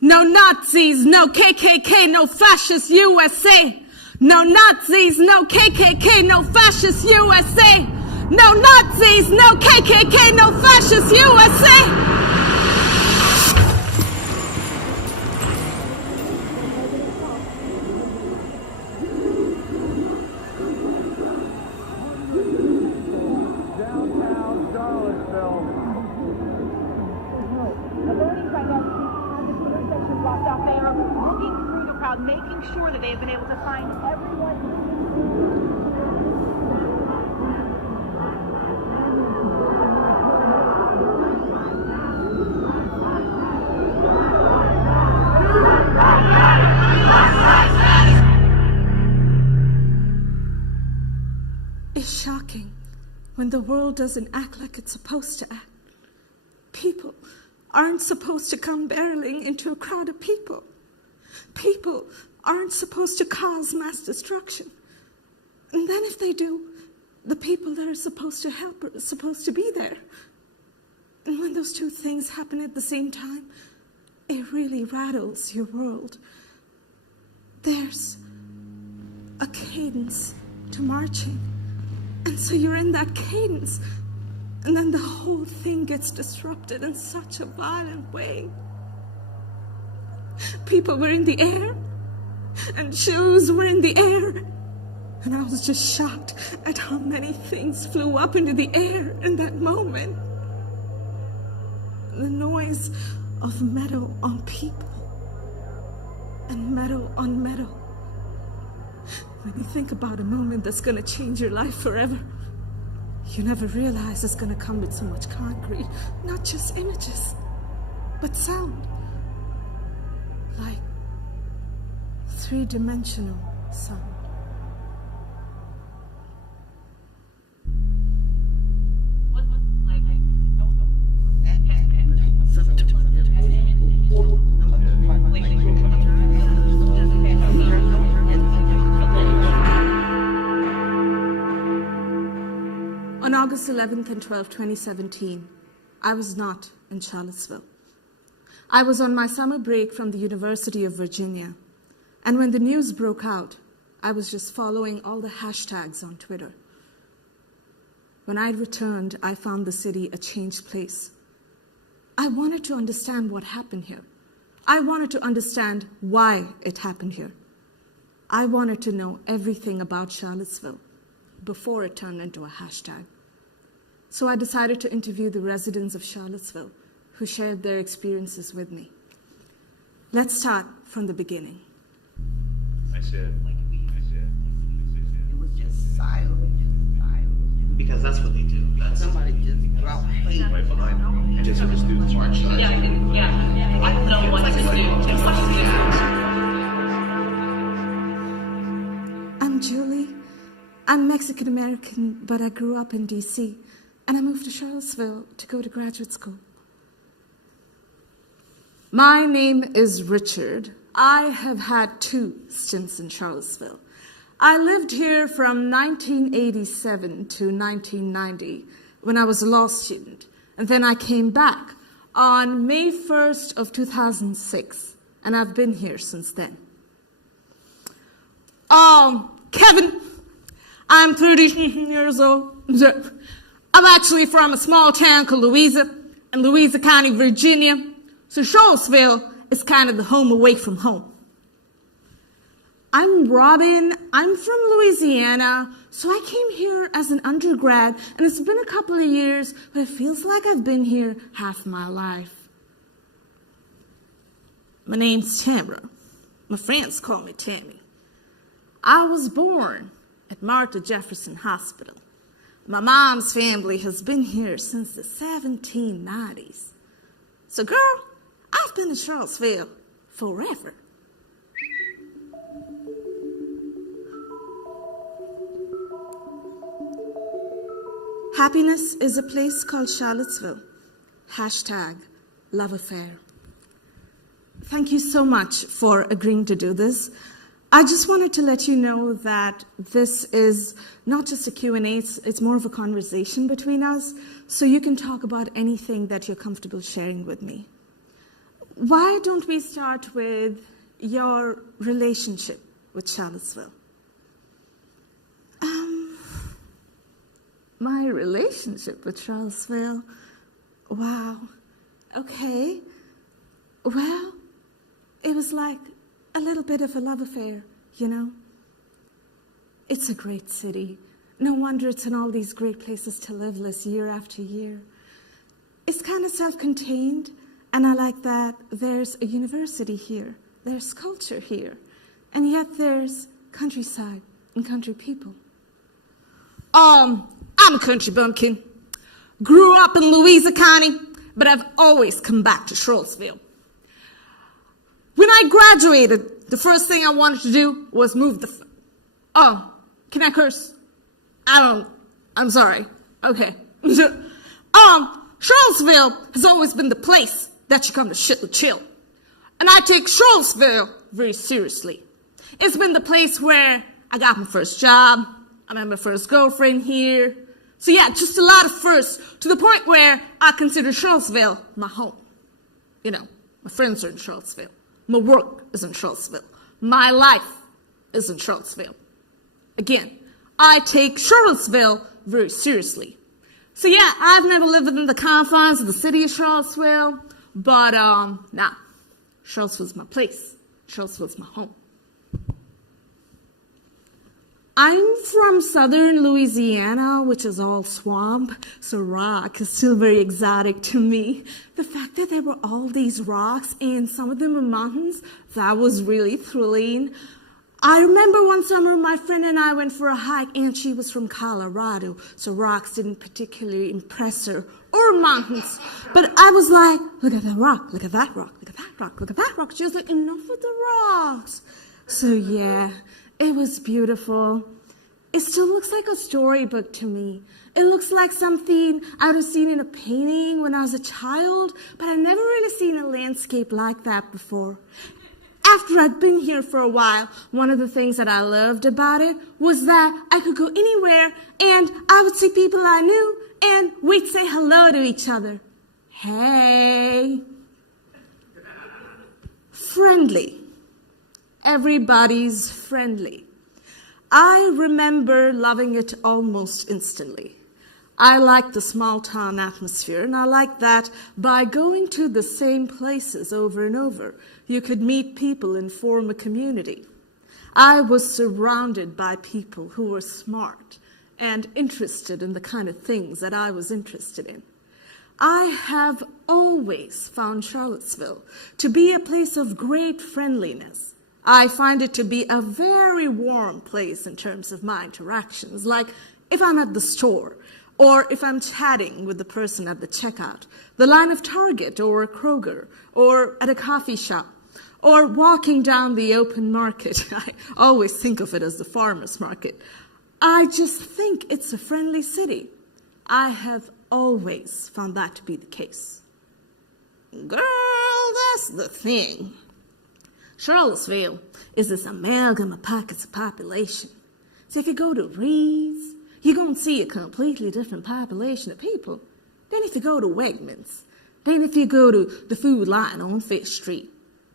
No Nazis, no KKK, no fascist USA. No Nazis, no KKK, no fascist USA. No Nazis, no KKK, no fascist USA. Downtown Charlottesville. Authorities right now have this intersection blocked off. They are looking through the crowd, making sure that they have been able to find everyone. It's shocking when the world doesn't act like it's supposed to act. People aren't supposed to come barreling into a crowd of people. People aren't supposed to cause mass destruction. And then if they do, the people that are supposed to help are supposed to be there. And when those two things happen at the same time, it really rattles your world. There's a cadence to marching. And so you're in that cadence, and then the whole thing gets disrupted in such a violent way. People were in the air, and shoes were in the air. And I was just shocked at how many things flew up into the air in that moment. The noise of metal on people, and metal on metal. When you think about a moment that's going to change your life forever, you never realize it's going to come with so much concrete, not just images, but sound. Like three-dimensional sound. On August 11th and 12th, 2017, I was not in Charlottesville. I was on my summer break from the University of Virginia, and when the news broke out, I was just following all the hashtags on Twitter. When I returned, I found the city a changed place. I wanted to understand what happened here. I wanted to understand why it happened here. I wanted to know everything about Charlottesville before it turned into a hashtag. So I decided to interview the residents of Charlottesville who shared their experiences with me. Let's start from the beginning. I said. It was just silent. Because that's what they do. That's Somebody just dropped hate. right behind me. Just for the students march. Yeah, I think, yeah. I don't know what to do. I'm Julie. I'm Mexican American, but I grew up in DC, and I moved to Charlottesville to go to graduate school. My name is Richard. I have had 2 stints in Charlottesville. I lived here from 1987 to 1990 when I was a law student, and then I came back on May 1st of 2006, and I've been here since then. Kevin, I'm 30 years old. I'm actually from a small town called Louisa, in Louisa County, Virginia. So Charlottesville is kind of the home away from home. I'm Robin. I'm from Louisiana. So I came here as an undergrad, and it's been a couple of years, but it feels like I've been here half my life. My name's Tamara. My friends call me Tammy. I was born at Martha Jefferson Hospital. My mom's family has been here since the 1790s. So girl, I've been in Charlottesville forever. Happiness is a place called Charlottesville. Hashtag love affair. Thank you so much for agreeing to do this. I just wanted to let you know that this is not just a Q&A, it's more of a conversation between us, so you can talk about anything that you're comfortable sharing with me. why don't we start with your relationship with Charlottesville? My relationship with Charlottesville? Wow. Okay. Well, it was like a little bit of a love affair, you know? It's a great city. No wonder it's in all these great places to live list year after year. It's kind of self-contained, and I like that there's a university here, there's culture here, and yet there's countryside and country people. I'm a country bumpkin. Grew up in Louisa County, but I've always come back to Charlottesville. When I graduated, the first thing I wanted to do was move can I curse? I'm sorry. Okay. Charlottesville has always been the place that you come to chill. And I take Charlottesville very seriously. It's been the place where I got my first job. I met my first girlfriend here. So yeah, just a lot of firsts, to the point where I consider Charlottesville my home. You know, my friends are in Charlottesville. My work is in Charlottesville. My life is in Charlottesville. Again, I take Charlottesville very seriously. So yeah, I've never lived within the confines of the city of Charlottesville, but Charlottesville's my place. Charlottesville's my home. I'm from southern Louisiana, which is all swamp, so rock is still very exotic to me. The fact that there were all these rocks and some of them were mountains, that was really thrilling. I remember one summer my friend and I went for a hike, and she was from Colorado, so rocks didn't particularly impress her, or mountains. But I was like, look at that rock, look at that rock, look at that rock, look at that rock. She was like, enough with the rocks. So yeah, it was beautiful. It still looks like a storybook to me. It looks like something I would have seen in a painting when I was a child, but I've never really seen a landscape like that before. After I'd been here for a while, one of the things that I loved about it was that I could go anywhere and I would see people I knew and we'd say hello to each other. Hey. Friendly. Everybody's friendly. I remember loving it almost instantly. I like the small town atmosphere, and I like that by going to the same places over and over, you could meet people and form a community. I was surrounded by people who were smart and interested in the kind of things that I was interested in. I have always found Charlottesville to be a place of great friendliness. I find it to be a very warm place in terms of my interactions, like if I'm at the store, or if I'm chatting with the person at the checkout, the line of Target or a Kroger, or at a coffee shop, or walking down the open market. I always think of it as the farmer's market. I just think it's a friendly city. I have always found that to be the case. Girl, that's the thing. Charlottesville is this amalgam of pockets of population. So if you go to Reed's, you're going to see a completely different population of people than if you go to Wegmans, then if you go to the Food Line on Fifth Street,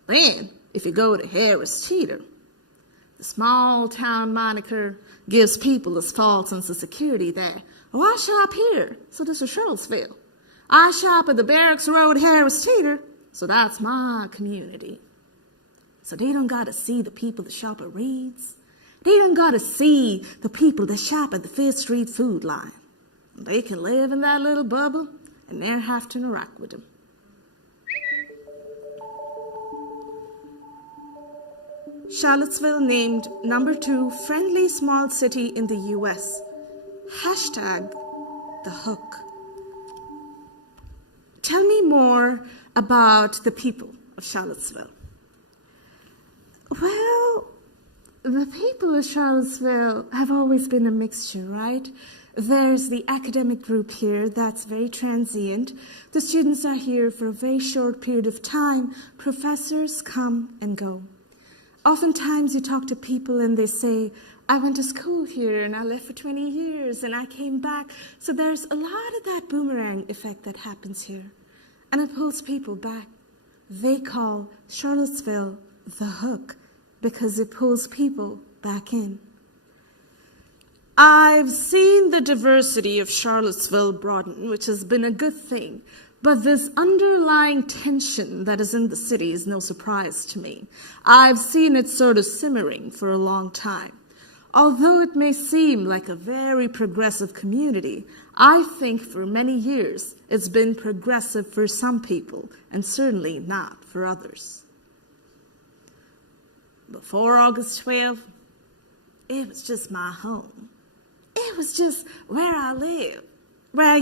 then if you go to Harris Teeter. The small town moniker gives people this false sense of security that, oh, I shop here, so this is Charlottesville. I shop at the Barracks Road Harris Teeter, so that's my community. So they don't got to see the people that shop at Reed's. They don't got to see the people that shop at the Fifth Street Food Line. They can live in that little bubble and never have to interact with them. Charlottesville named number 2 friendly small city in the U.S. Hashtag the hook. Tell me more about the people of Charlottesville. Well, the people of Charlottesville have always been a mixture, right? There's the academic group here that's very transient. The students are here for a very short period of time. Professors come and go. Oftentimes you talk to people and they say, I went to school here and I lived for 20 years and I came back. So there's a lot of that boomerang effect that happens here. And it pulls people back. They call Charlottesville the hook because it pulls people back in. I've seen the diversity of Charlottesville broaden, which has been a good thing, but this underlying tension that is in the city is no surprise to me. I've seen it sort of simmering for a long time. Although it may seem like a very progressive community, I think for many years it's been progressive for some people and certainly not for others. Before August 12, it was just my home. It was just where I live, where,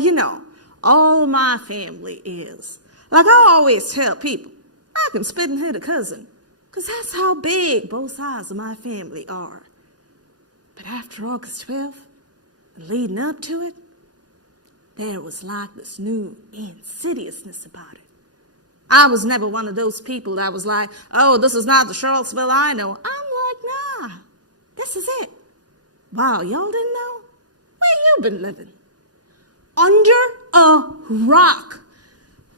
all my family is. Like I always tell people, I can spit and hit a cousin, because that's how big both sides of my family are. But after August 12th, and leading up to it, there was like this new insidiousness about it. I was never one of those people that was like, oh, this is not the Charlottesville I know. I'm like, nah, this is it. Wow, y'all didn't know? Where you been living? Under a rock.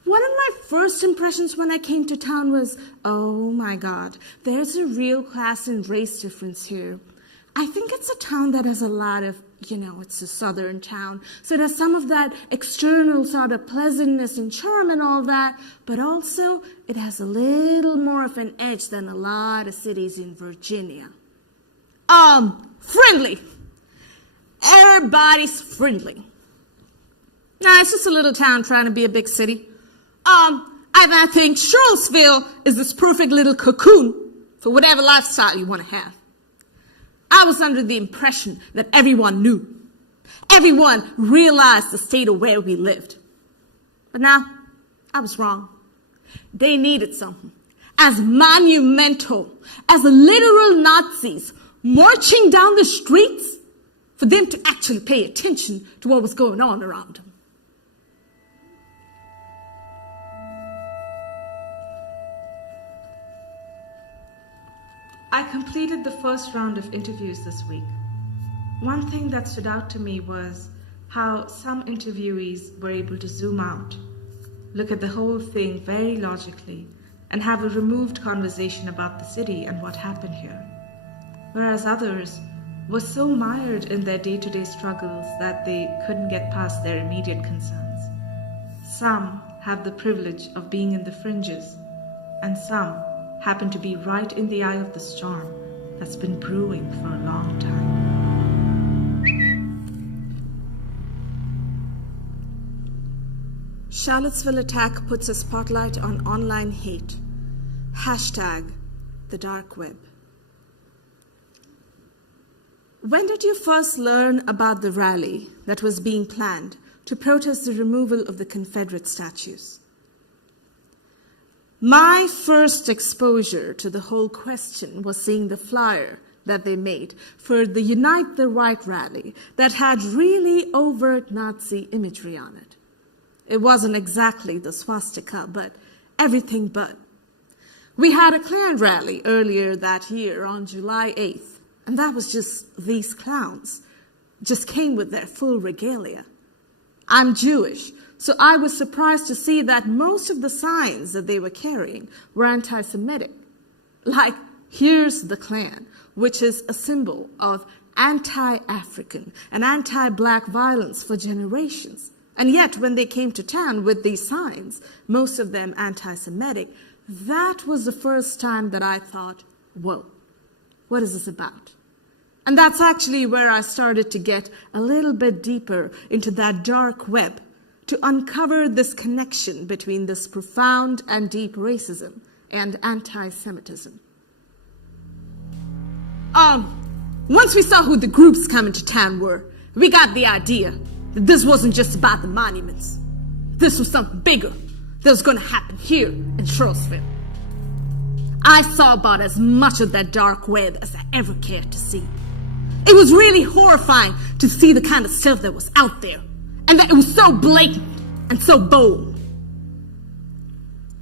One of my first impressions when I came to town was, oh my God, there's a real class and race difference here. I think it's a town that has a lot of, it's a southern town, so there's some of that external sort of pleasantness and charm and all that, but also it has a little more of an edge than a lot of cities in Virginia. Friendly. Everybody's friendly. Nah, it's just a little town trying to be a big city. I think Charlottesville is this perfect little cocoon for whatever lifestyle you want to have. I was under the impression that everyone knew. Everyone realized the state of where we lived. But now, I was wrong. They needed something as monumental as the literal Nazis marching down the streets for them to actually pay attention to what was going on around them. I completed the first round of interviews this week. One thing that stood out to me was how some interviewees were able to zoom out, look at the whole thing very logically, and have a removed conversation about the city and what happened here. Whereas others were so mired in their day-to-day struggles that they couldn't get past their immediate concerns. Some have the privilege of being in the fringes, and some happen to be right in the eye of the storm that's been brewing for a long time. Charlottesville attack puts a spotlight on online hate. Hashtag the dark web. When did you first learn about the rally that was being planned to protest the removal of the Confederate statues? My first exposure to the whole question was seeing the flyer that they made for the Unite the Right rally that had really overt Nazi imagery on it. It wasn't exactly the swastika, but everything but. We had a Klan rally earlier that year on July 8th, and that was just these clowns, just came with their full regalia. I'm Jewish, so I was surprised to see that most of the signs that they were carrying were anti-Semitic. Like, here's the Klan, which is a symbol of anti-African and anti-black violence for generations. And yet, when they came to town with these signs, most of them anti-Semitic, that was the first time that I thought, whoa, what is this about? And that's actually where I started to get a little bit deeper into that dark web to uncover this connection between this profound and deep racism and anti-Semitism. Once we saw who the groups coming to town were, we got the idea that this wasn't just about the monuments. This was something bigger that was going to happen here in Charlottesville. I saw about as much of that dark web as I ever cared to see. It was really horrifying to see the kind of stuff that was out there, and that it was so blatant and so bold.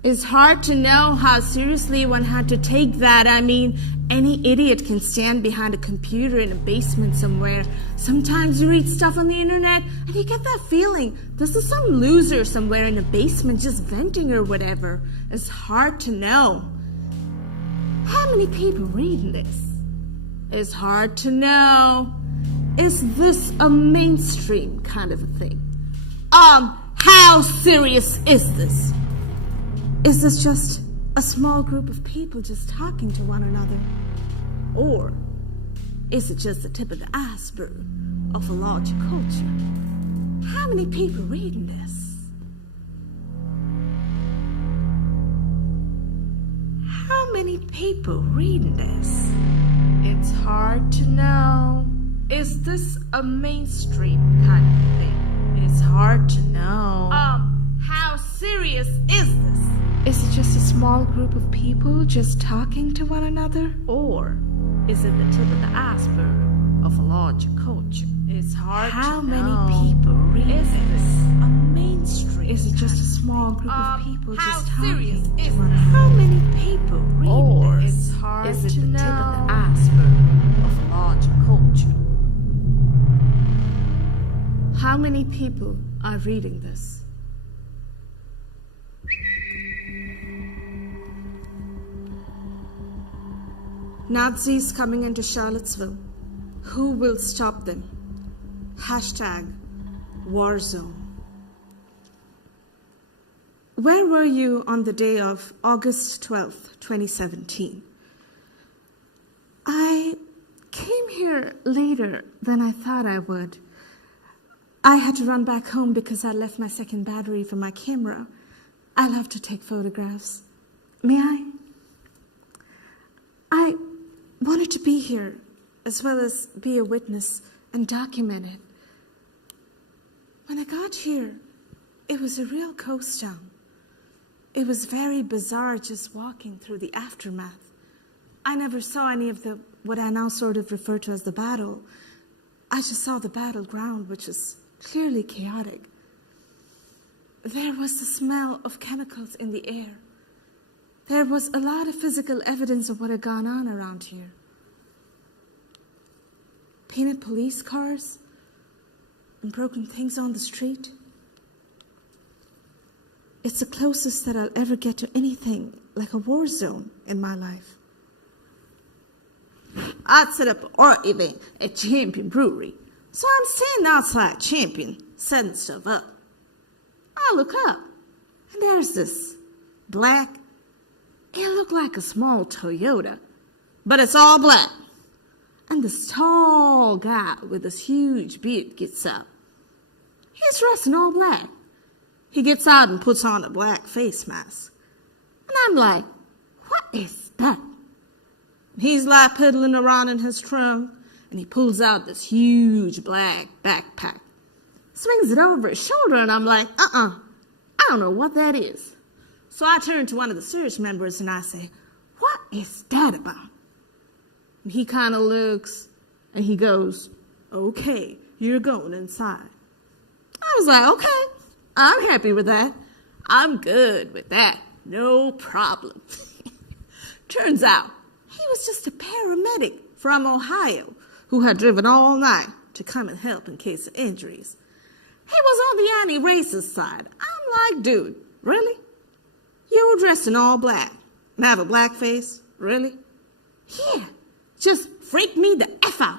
It's hard to know how seriously one had to take that. I mean, Any idiot can stand behind a computer in a basement somewhere. Sometimes you read stuff on the internet and you get that feeling this is some loser somewhere in a basement just venting or whatever. It's hard to know. How many people reading this? It's hard to know. Is this a mainstream kind of a thing? How serious is this? Is this just a small group of people just talking to one another? Or is it just the tip of the iceberg of a larger culture? How many people reading this? How many people reading this? It's hard to know. Is this a mainstream kind of thing? It's hard to know. How serious is this? Is it just a small group of people just talking to one another? Or is it the tip of the iceberg of a larger culture? It's hard to know. How many people read this? A mainstream. Is it just a small group of people just talking to one another? How many people read this? It's hard to know. Is it the tip of the iceberg of a larger culture? How many people are reading this? Nazis coming into Charlottesville. Who will stop them? Hashtag Warzone. Where were you on the day of August 12th, 2017? I came here later than I thought I would. I had to run back home because I left my second battery for my camera. I love to take photographs. May I? I wanted to be here as well as be a witness and document it. When I got here, it was a real ghost town. It was very bizarre just walking through the aftermath. I never saw any of what I now sort of refer to as the battle. I just saw the battleground, which is clearly chaotic. There was the smell of chemicals in the air. There was a lot of physical evidence of what had gone on around here. Painted police cars and broken things on the street. It's the closest that I'll ever get to anything like a war zone in my life. I'd set up an art event at Champion Brewery. So I'm standing outside Champion, setting stuff up. I look up, and there's this black, it looked like a small Toyota, but it's all black. And this tall guy with this huge beard gets up. He's dressed in all black. He gets out and puts on a black face mask. And I'm like, what is that? He's like piddling around in his trunk, and he pulls out this huge black backpack, swings it over his shoulder, and I'm like, I don't know what that is. So I turn to one of the search members and I say, what is that about? And he kind of looks and he goes, okay, you're going inside. I was like, okay, I'm happy with that. I'm good with that. No problem. Turns out he was just a paramedic from Ohio who had driven all night to come and help in case of injuries. He was on the anti-racist side. I'm like, dude, really? You were dressed in all black and have a black face? Really? Yeah, just freaked me the F out.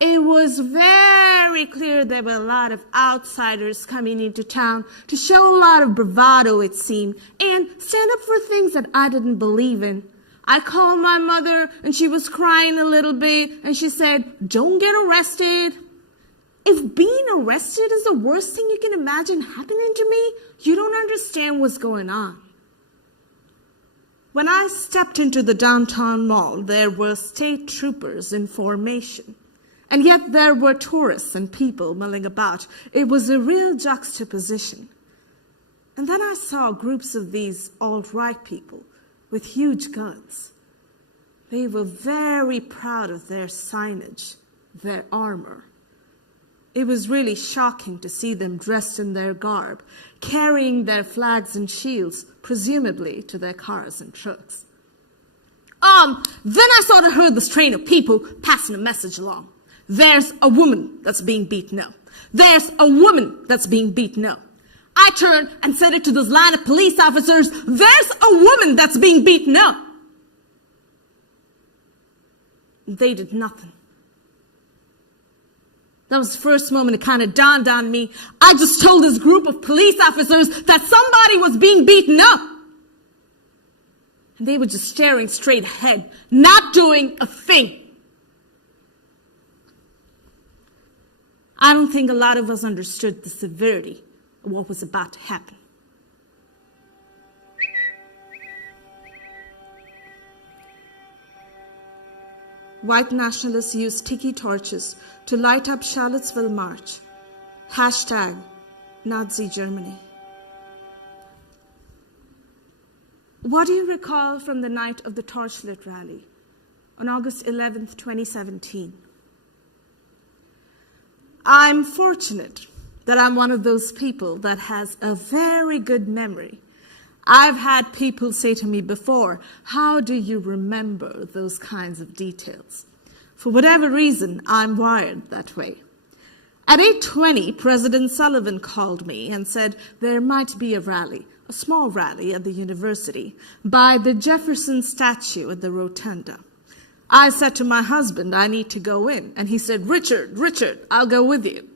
It was very clear there were a lot of outsiders coming into town to show a lot of bravado, it seemed, and stand up for things that I didn't believe in. I called my mother, and she was crying a little bit, and she said, don't get arrested. If being arrested is the worst thing you can imagine happening to me, you don't understand what's going on. When I stepped into the downtown mall, there were state troopers in formation. And yet there were tourists and people milling about. It was a real juxtaposition. And then I saw groups of these alt-right people with huge guns. They were very proud of their signage, their armor. It was really shocking to see them dressed in their garb, carrying their flags and shields, presumably to their cars and trucks. Oh Then I sort of heard this train of people passing a message along. There's a woman that's being beaten up. There's a woman that's being beaten up. I turned and said it to this line of police officers. There's a woman that's being beaten up. They did nothing. That was the first moment it kind of dawned on me. I just told this group of police officers that somebody was being beaten up. And they were just staring straight ahead, not doing a thing. I don't think a lot of us understood the severity of what was about to happen. White nationalists used tiki torches to light up Charlottesville March. Hashtag Nazi Germany. What do you recall from the night of the Torchlit rally on August 11th, 2017? I'm fortunate that I'm one of those people that has a very good memory. I've had people say to me before, how do you remember those kinds of details? For whatever reason, I'm wired that way. At 8:20, President Sullivan called me and said there might be a rally, a small rally at the university, by the Jefferson statue at the rotunda. I said to my husband, I need to go in. And he said, Richard, I'll go with you.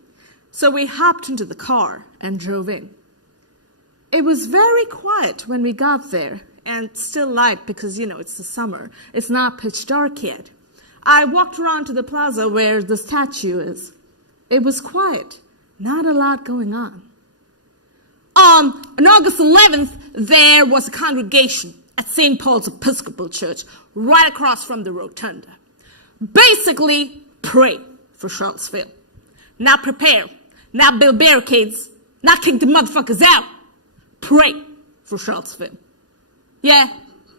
So we hopped into the car and drove in. It was very quiet when we got there, and still light because, it's the summer. It's not pitch dark yet. I walked around to the plaza where the statue is. It was quiet, not a lot going on. On August 11th, there was a congregation at St. Paul's Episcopal Church, right across from the rotunda. Basically, pray for Charlottesville. Not prepare, not build barricades, not kick the motherfuckers out. Pray for Charlottesville. Yeah,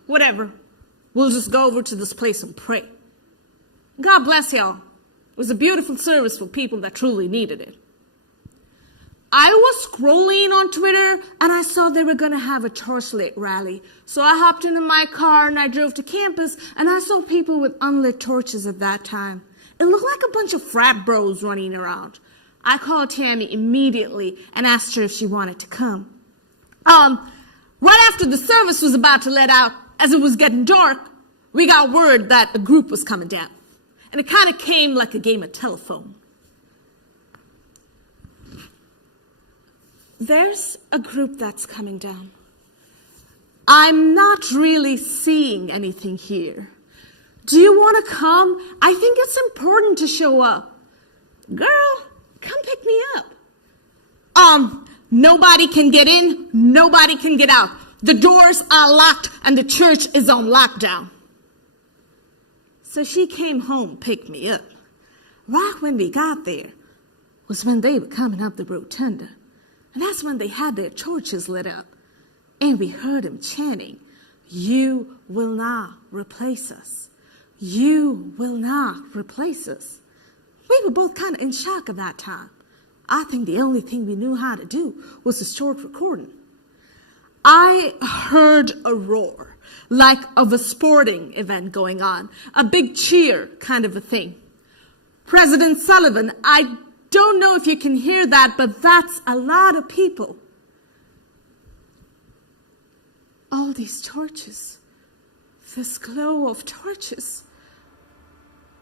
whatever. We'll just go over to this place and pray. God bless y'all. It was a beautiful service for people that truly needed it. I was scrolling on Twitter and I saw they were going to have a torchlit rally. So I hopped into my car and I drove to campus and I saw people with unlit torches at that time. It looked like a bunch of frat bros running around. I called Tammy immediately and asked her if she wanted to come. Right after the service was about to let out, as it was getting dark, we got word that a group was coming down. And it kind of came like a game of telephone. There's a group that's coming down. I'm not really seeing anything here. Do you want to come? I think it's important to show up. Girl, come pick me up. Nobody can get in, nobody can get out. The doors are locked and the church is on lockdown. So she came home, picked me up. Right when we got there was when they were coming up the rotunda. And that's when they had their torches lit up. And we heard them chanting, "You will not replace us. You will not replace us." We were both kind of in shock at that time. I think the only thing we knew how to do was to start recording. I heard a roar, like of a sporting event going on, a big cheer kind of a thing. President Sullivan, I don't know if you can hear that, but that's a lot of people. All these torches, this glow of torches.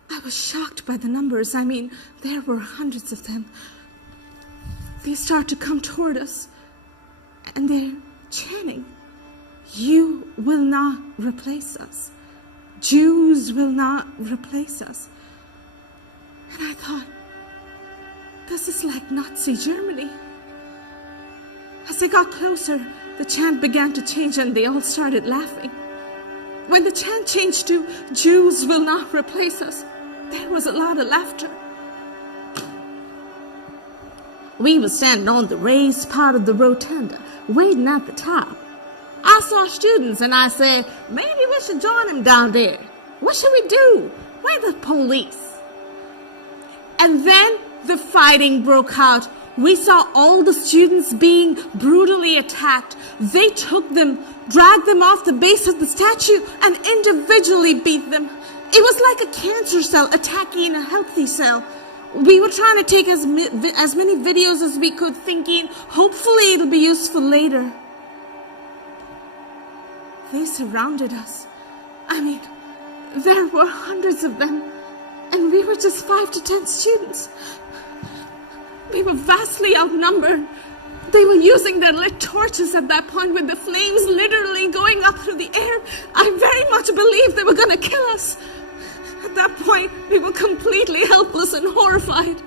I was shocked by the numbers. I mean, there were hundreds of them. They start to come toward us, and they're chanting, "You will not replace us. Jews will not replace us." And I thought, this is like Nazi Germany. As they got closer, the chant began to change and they all started laughing. When the chant changed to "Jews will not replace us," there was a lot of laughter. We were standing on the raised part of the rotunda, waiting at the top. I saw students and I said, maybe we should join them down there. What should we do? Where are the police? And then the fighting broke out. We saw all the students being brutally attacked. They took them, dragged them off the base of the statue, and individually beat them. It was like a cancer cell attacking a healthy cell. We were trying to take as many videos as we could, thinking, hopefully it'll be useful later. They surrounded us. I mean, there were hundreds of them, and we were just 5 to 10 students. We were vastly outnumbered. They were using their lit torches at that point with the flames literally going up through the air. I very much believed they were going to kill us. At that point, we were completely helpless and horrified.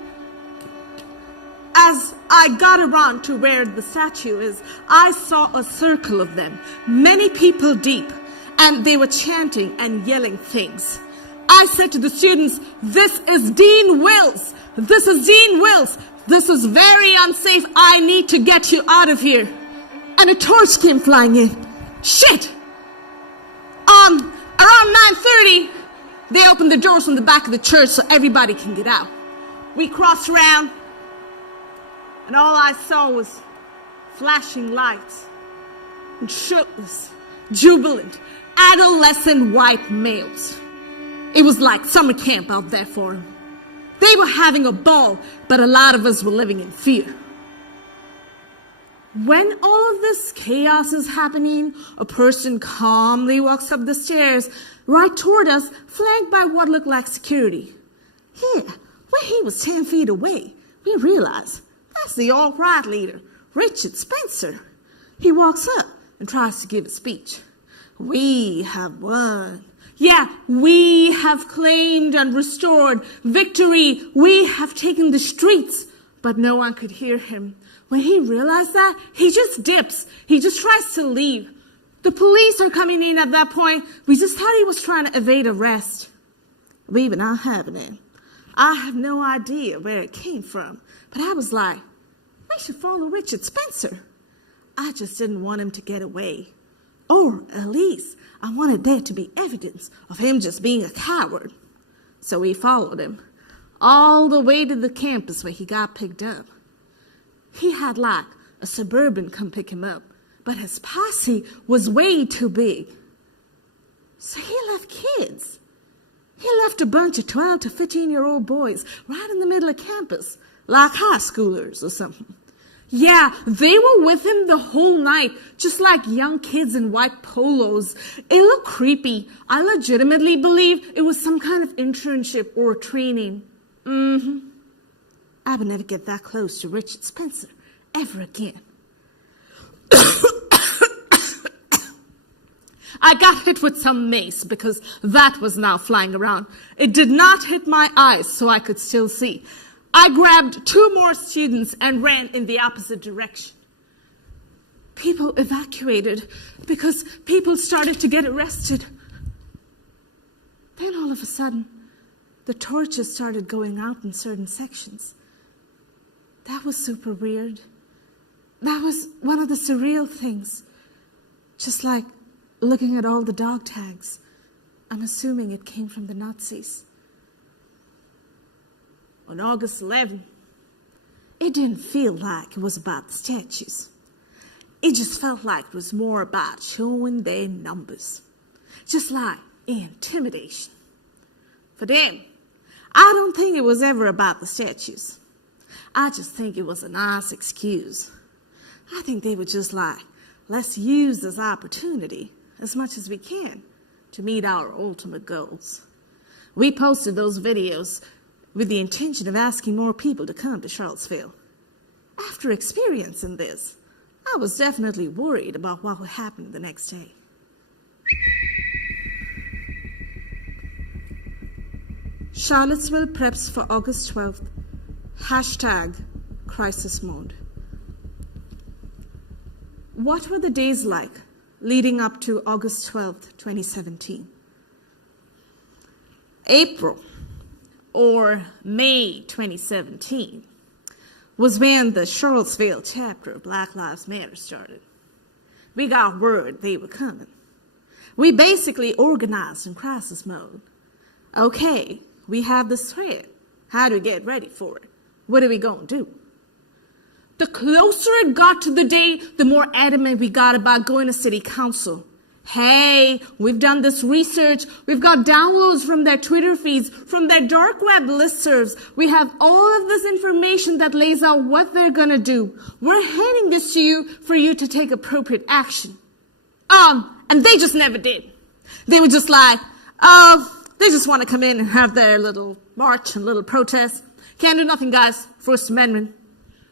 As I got around to where the statue is, I saw a circle of them, many people deep, and they were chanting and yelling things. I said to the students, "This is Dean Wills. This is Dean Wills. This is very unsafe. I need to get you out of here." And a torch came flying in. Shit! Around 9:30, they opened the doors from the back of the church so everybody can get out. We crossed around, and all I saw was flashing lights and shirtless, jubilant, adolescent white males. It was like summer camp out there for them. They were having a ball, but a lot of us were living in fear. When all of this chaos is happening, a person calmly walks up the stairs right toward us, flanked by what looked like security. Here, when he was 10 feet away, we realized that's the alt-right leader, Richard Spencer. He walks up and tries to give a speech. "We have won. Yeah, we have claimed and restored victory. We have taken the streets." But no one could hear him. When he realized that, he just dips. He just tries to leave. The police are coming in at that point. We just thought he was trying to evade arrest. We were not having it. I have no idea where it came from, but I was like, we should follow Richard Spencer. I just didn't want him to get away. Or at least I wanted there to be evidence of him just being a coward. So we followed him all the way to the campus where he got picked up. He had like a Suburban come pick him up, but his posse was way too big. So he left kids. He left a bunch of 12 to 15-year-old boys right in the middle of campus, like high schoolers or something. Yeah, they were with him the whole night, just like young kids in white polos. It looked creepy. I legitimately believe it was some kind of internship or training. I would never get that close to Richard Spencer ever again. I got hit with some mace because that was now flying around. It did not hit my eyes so I could still see. I grabbed 2 more students and ran in the opposite direction. People evacuated because people started to get arrested. Then all of a sudden, the torches started going out in certain sections. That was super weird. That was one of the surreal things. Just like looking at all the dog tags. I'm assuming it came from the Nazis. On August 11th, it didn't feel like it was about the statues. It just felt like it was more about showing their numbers. Just like intimidation. For them, I don't think it was ever about the statues. I just think it was a nice excuse. I think they were just like, let's use this opportunity as much as we can to meet our ultimate goals. We posted those videos with the intention of asking more people to come to Charlottesville. After experiencing this, I was definitely worried about what would happen the next day. Charlottesville preps for August 12th. #crisis mode. What were the days like leading up to August 12th, 2017? April, or May 2017, was when the Charlottesville chapter of Black Lives Matter started. We got word they were coming. We basically organized in crisis mode. Okay, we have this threat. How do we get ready for it? What are we going to do? The closer it got to the day, the more adamant we got about going to city council. Hey, we've done this research. We've got downloads from their Twitter feeds, from their dark web listservs. We have all of this information that lays out what they're gonna do. We're handing this to you for you to take appropriate action. And they just never did. They were just like, they just want to come in and have their little march and little protest. Can't do nothing, guys. First Amendment.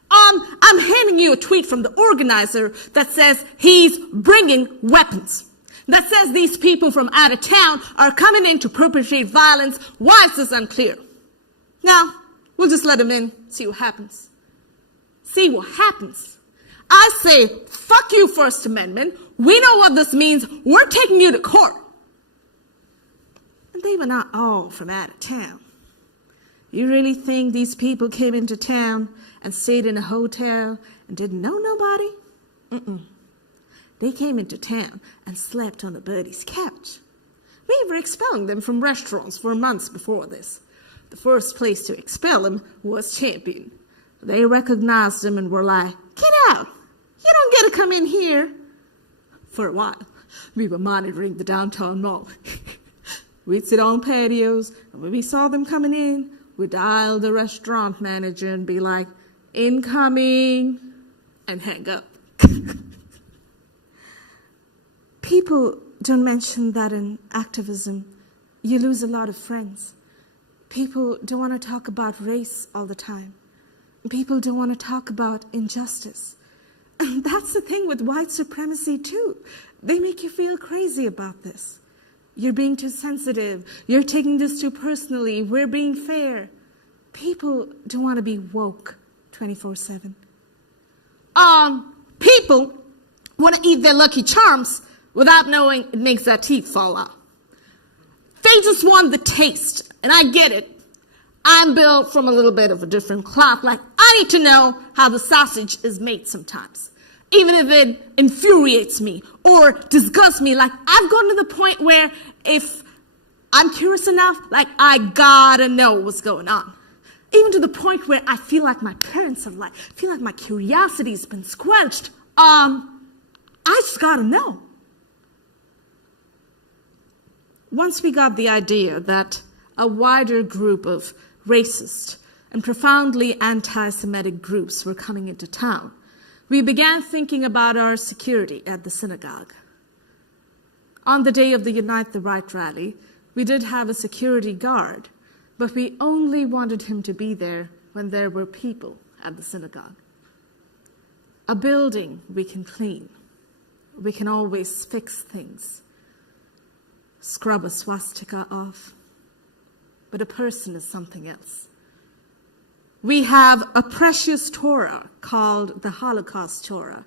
I'm handing you a tweet from the organizer that says he's bringing weapons. That says these people from out of town are coming in to perpetrate violence. Why is this unclear? Now, we'll just let them in, see what happens. See what happens. I say, fuck you, First Amendment. We know what this means. We're taking you to court. And they were not all from out of town. You really think these people came into town and stayed in a hotel and didn't know nobody? They came into town and slept on a birdie's couch. We were expelling them from restaurants for months before this. The first place to expel them was Champion. They recognized them and were like, get out. You don't get to come in here. For a while, we were monitoring the downtown mall. We'd sit on patios, and when we saw them coming in, we'd dial the restaurant manager and be like, incoming, and hang up. People don't mention that in activism, you lose a lot of friends. People don't want to talk about race all the time. People don't want to talk about injustice. And that's the thing with white supremacy, too. They make you feel crazy about this. You're being too sensitive. You're taking this too personally. We're being fair. People don't want to be woke 24/7. People want to eat their Lucky Charms without knowing it makes their teeth fall out. They just want the taste, and I get it. I'm built from a little bit of a different cloth. Like, I need to know how the sausage is made sometimes, even if it infuriates me or disgusts me. Like, I've gotten to the point where if I'm curious enough, like, I gotta know what's going on. Even to the point where I feel like my parents have feel like my curiosity's been squelched. I just gotta know. Once we got the idea that a wider group of racist and profoundly anti-Semitic groups were coming into town, we began thinking about our security at the synagogue. On the day of the Unite the Right rally, we did have a security guard, but we only wanted him to be there when there were people at the synagogue. A building we can clean. We can always fix things. Scrub a swastika off. But a person is something else. We have a precious Torah called the Holocaust Torah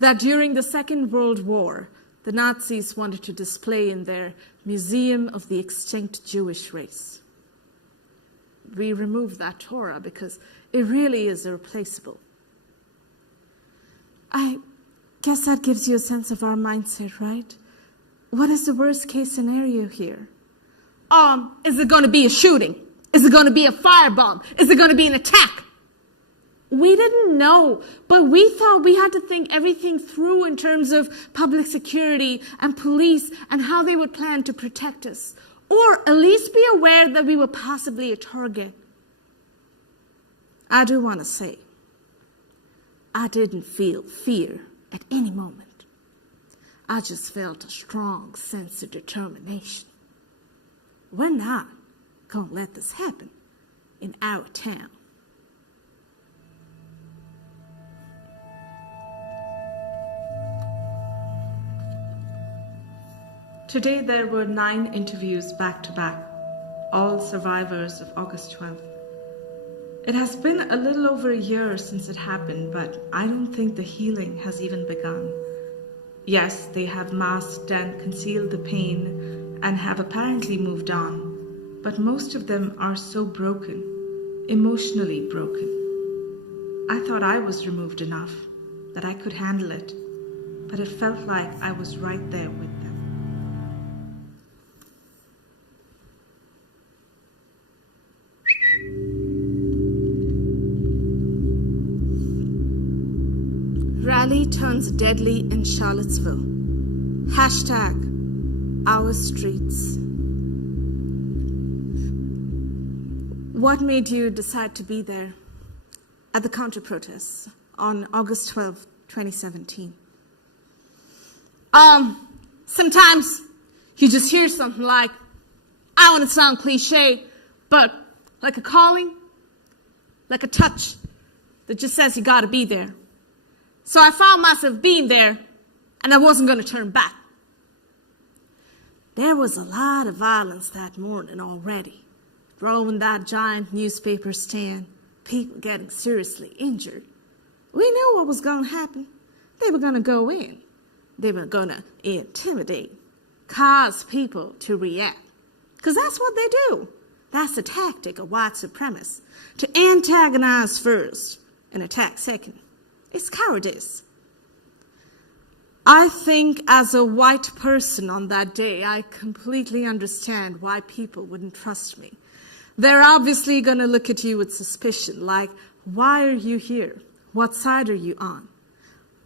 that during the Second World War, the Nazis wanted to display in their Museum of the Extinct Jewish Race. We removed that Torah because it really is irreplaceable. I guess that gives you a sense of our mindset, right? What is the worst case scenario here? Is it going to be a shooting? Is it going to be a firebomb? Is it going to be an attack? We didn't know, but we thought we had to think everything through in terms of public security and police and how they would plan to protect us, or at least be aware that we were possibly a target. I do want to say, I didn't feel fear at any moment. I just felt a strong sense of determination. We're not going to let this happen in our town. Today there were 9 interviews back to back, all survivors of August 12th. It has been a little over a year since it happened, but I don't think the healing has even begun. Yes, they have masked and concealed the pain and have apparently moved on, but most of them are so broken, emotionally broken. I thought I was removed enough, that I could handle it, but it felt like I was right there with them. Poverty turns deadly in Charlottesville. Hashtag our streets. What made you decide to be there at the counter-protests on August 12, 2017? Sometimes you just hear something like, I want to sound cliche, but like a calling, like a touch that just says you gotta be there. So I found myself being there, and I wasn't gonna turn back. There was a lot of violence that morning already. Throwing that giant newspaper stand, people getting seriously injured. We knew what was gonna happen. They were gonna go in. They were gonna intimidate, cause people to react. Because that's what they do. That's the tactic of white supremacists, to antagonize first and attack second. It's cowardice. I think as a white person on that day, I completely understand why people wouldn't trust me. They're obviously going to look at you with suspicion, like, why are you here? What side are you on?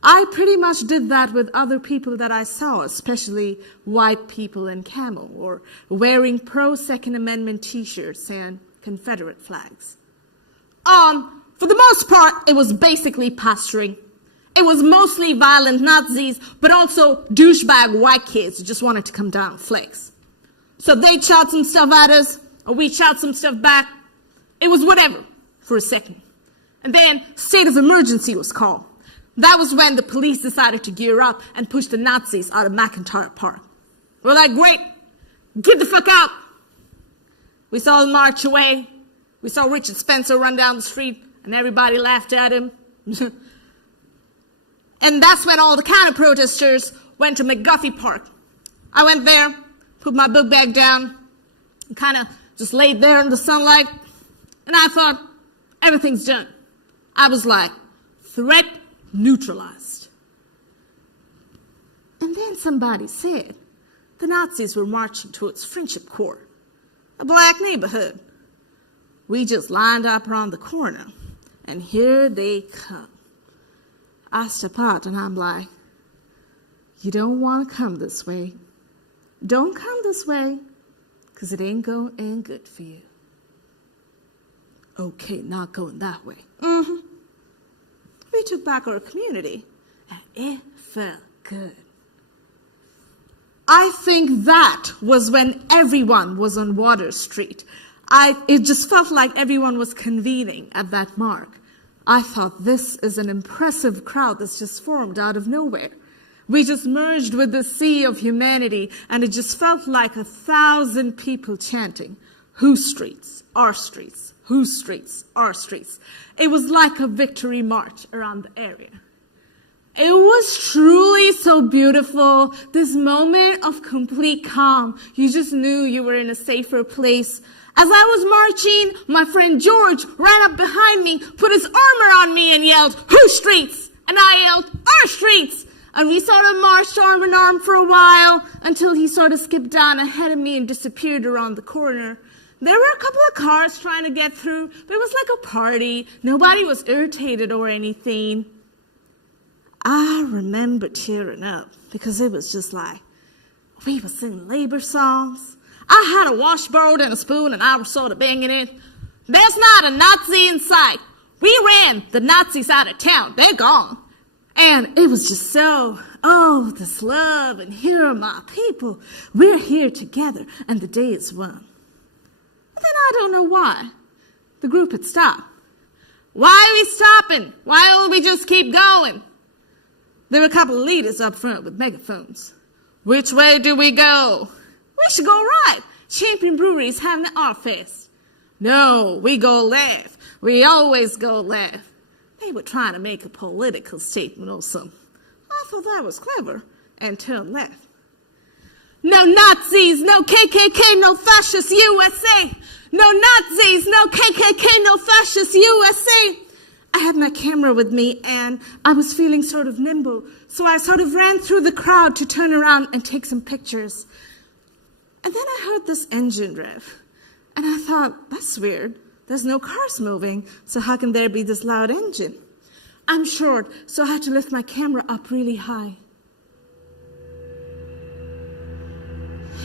I pretty much did that with other people that I saw, especially white people in camo or wearing pro-Second Amendment t-shirts and Confederate flags. For the most part, it was basically posturing. It was mostly violent Nazis, but also douchebag white kids who just wanted to come down and flex. So they'd shout some stuff at us, or we'd shout some stuff back. It was whatever for a second. And then state of emergency was called. That was when the police decided to gear up and push the Nazis out of McIntyre Park. We're like, great, get the fuck out. We saw them march away. We saw Richard Spencer run down the street, and everybody laughed at him. And that's when all the counter-protesters went to McGuffey Park. I went there, put my book bag down, and kind of just laid there in the sunlight, and I thought, everything's done. I was like, threat neutralized. And then somebody said the Nazis were marching towards Friendship Court, a black neighborhood. We just lined up around the corner, and here they come. I step out, and I'm like, you don't want to come this way. Don't come this way, because it ain't going good for you. Okay, not going that way. We took back our community, and it felt good. I think that was when everyone was on Water Street. It just felt like everyone was convening at that mark. I thought, this is an impressive crowd that's just formed out of nowhere. We just merged with the sea of humanity, and it just felt like 1,000 people chanting, whose streets? Our streets. Whose streets? Our streets. It was like a victory march around the area. It was truly so beautiful, this moment of complete calm. You just knew you were in a safer place. As I was marching, my friend George ran up behind me, put his armor on me, and yelled, whose streets? And I yelled, our streets! And we sort of marched arm in arm for a while until he sort of skipped down ahead of me and disappeared around the corner. There were a couple of cars trying to get through, but it was like a party. Nobody was irritated or anything. I remember tearing up because it was just like, we were singing labor songs. I had a washboard and a spoon, and I was sort of banging it. There's not a Nazi in sight. We ran the Nazis out of town. They're gone. And it was just so, this love, and here are my people. We're here together, and the day is won. And then I don't know why. The group had stopped. Why are we stopping? Why don't we just keep going? There were a couple of leaders up front with megaphones. Which way do we go? We should go right. Champion Brewery's having an art fest. No, we go left. We always go left. They were trying to make a political statement or something. I thought that was clever and turned left. No Nazis, no KKK, no fascist USA. No Nazis, no KKK, no fascist USA. I had my camera with me, and I was feeling sort of nimble, so I sort of ran through the crowd to turn around and take some pictures. And then I heard this engine rev, and I thought, that's weird. There's no cars moving, so how can there be this loud engine? I'm short, so I had to lift my camera up really high.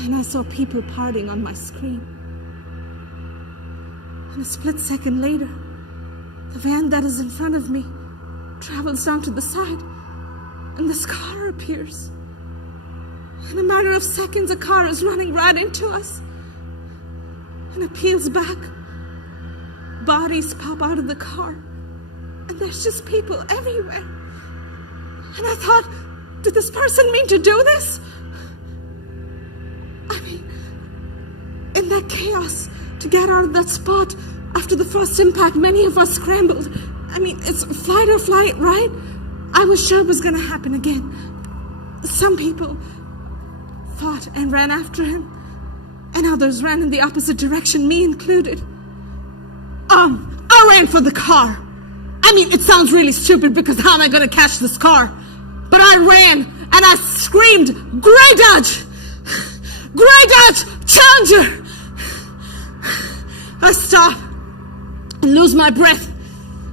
And I saw people partying on my screen. And a split second later, the van that is in front of me travels down to the side, and this car appears. In a matter of seconds, a car is running right into us, and it peels back. Bodies pop out of the car, and there's just people everywhere. And I thought, did this person mean to do this? I mean, in that chaos, to get out of that spot after the first impact, many of us scrambled. I mean, it's flight or flight, right? I was sure it was going to happen again. Some people fought and ran after him, and others ran in the opposite direction, me included. I ran for the car. I mean, it sounds really stupid because how am I going to catch this car? But I ran and I screamed, "Grey Dodge! Grey Dodge! Challenger!" I stop and lose my breath.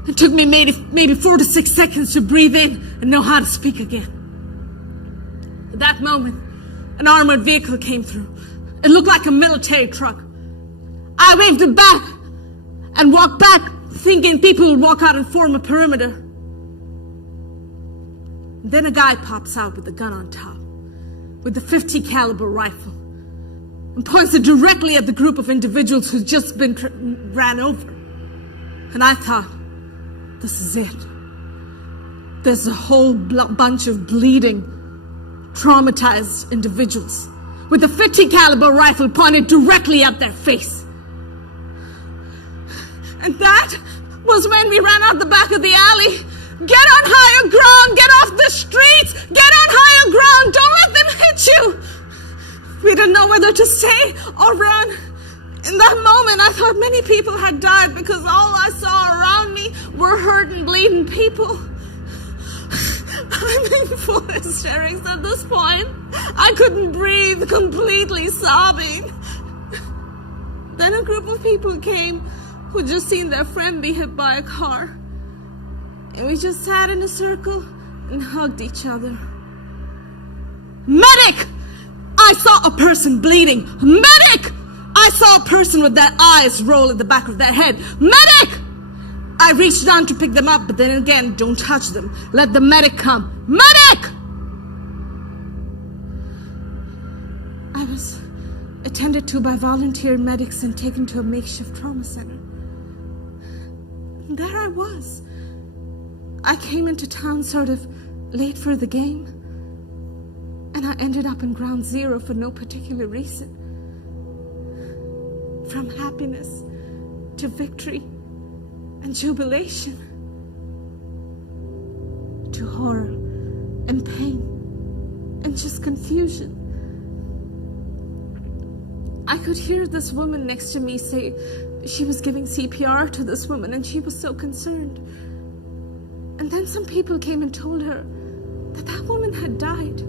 It took me maybe 4 to 6 seconds to breathe in and know how to speak again. At that moment, an armored vehicle came through. It looked like a military truck. I waved it back and walked back, thinking people would walk out and form a perimeter. Then a guy pops out with a gun on top, with a .50 caliber rifle, and points it directly at the group of individuals who'd just been ran over. And I thought, this is it. There's a whole bunch of bleeding, traumatized individuals with a .50 caliber rifle pointed directly at their face. And that was when we ran out the back of the alley. Get on higher ground, get off the streets, get on higher ground, don't let them hit you. We didn't know whether to stay or run. In that moment, I thought many people had died because all I saw around me were hurt and bleeding people. I'm in full hysterics at this point. I couldn't breathe, completely sobbing. Then a group of people came who'd just seen their friend be hit by a car. And we just sat in a circle and hugged each other. Medic! I saw a person bleeding. Medic! I saw a person with their eyes roll at the back of their head. Medic! I reached down to pick them up, but then again, don't touch them. Let the medic come. Medic! I was attended to by volunteer medics and taken to a makeshift trauma center. And there I was. I came into town sort of late for the game, and I ended up in ground zero for no particular reason. From happiness to victory and jubilation to horror and pain and just confusion. I could hear this woman next to me say she was giving CPR to this woman and she was so concerned. And then some people came and told her that that woman had died.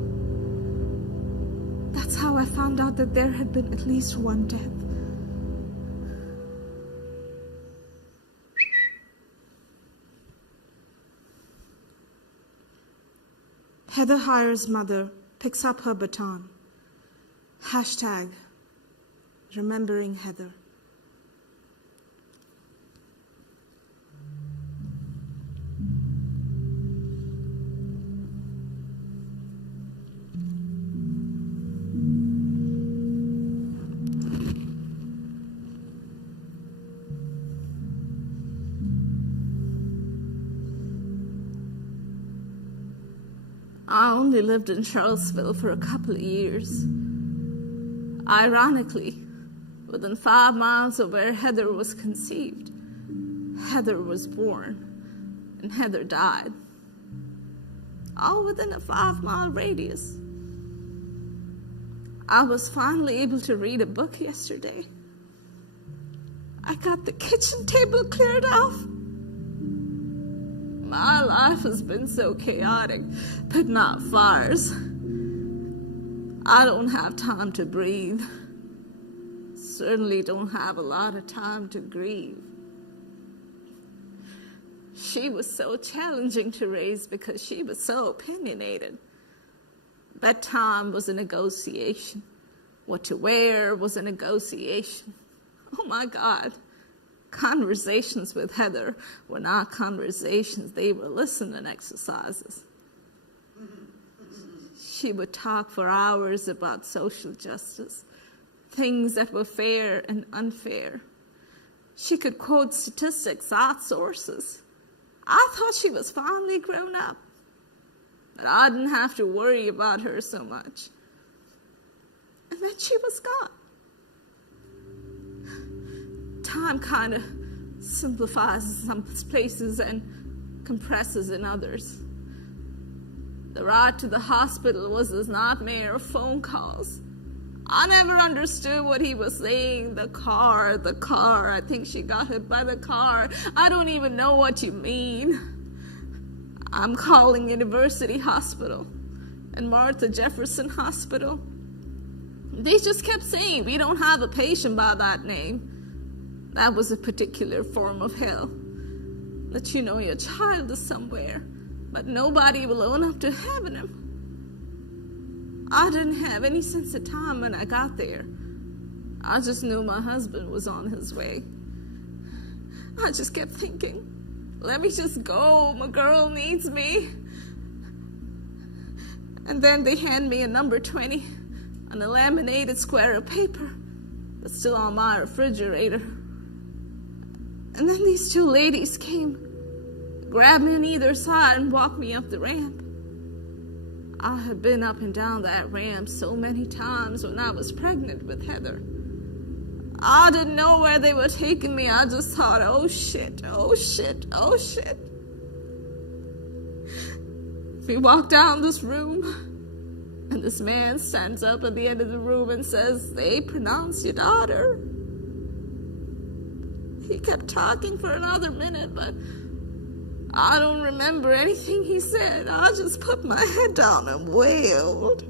That's how I found out that there had been at least one death. Heather Heyer's mother picks up her baton. Hashtag remembering Heather. I only lived in Charlottesville for a couple of years. Ironically, within 5 miles of where Heather was conceived, Heather was born, and Heather died. All within a 5-mile radius. I was finally able to read a book yesterday. I got the kitchen table cleared off. My life has been so chaotic, putting out fires. I don't have time to breathe. Certainly don't have a lot of time to grieve. She was so challenging to raise because she was so opinionated. Bedtime was a negotiation. What to wear was a negotiation. Oh my God. Conversations with Heather were not conversations, they were listening exercises. She would talk for hours about social justice, things that were fair and unfair. She could quote statistics, not sources. I thought she was finally grown up, but I didn't have to worry about her so much. And then she was gone. Time kind of simplifies in some places and compresses in others. The ride to the hospital was this nightmare of phone calls. I never understood what he was saying. The car, I think she got hit by the car. I don't even know what you mean. I'm calling University Hospital and Martha Jefferson Hospital. They just kept saying, we don't have a patient by that name. That was a particular form of hell. That you know your child is somewhere, but nobody will own up to having him. I didn't have any sense of time when I got there. I just knew my husband was on his way. I just kept thinking, let me just go, my girl needs me. And then they hand me a number 20 on a laminated square of paper that's still on my refrigerator. And then these two ladies came, grabbed me on either side and walked me up the ramp. I had been up and down that ramp so many times when I was pregnant with Heather. I didn't know where they were taking me. I just thought, oh shit, oh shit, oh shit. We walked down this room, and this man stands up at the end of the room and says, they pronounce your daughter. He kept talking for another minute, but I don't remember anything he said. I just put my head down and wailed.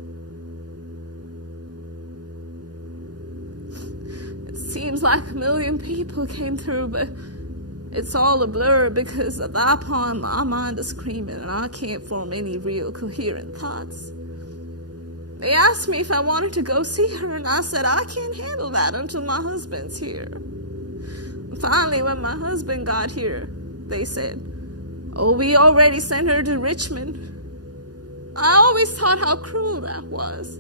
It seems like a million people came through, but it's all a blur because at that point my mind is screaming and I can't form any real coherent thoughts. They asked me if I wanted to go see her, and I said I can't handle that until my husband's here. Finally, when my husband got here, they said, oh, we already sent her to Richmond. I always thought how cruel that was.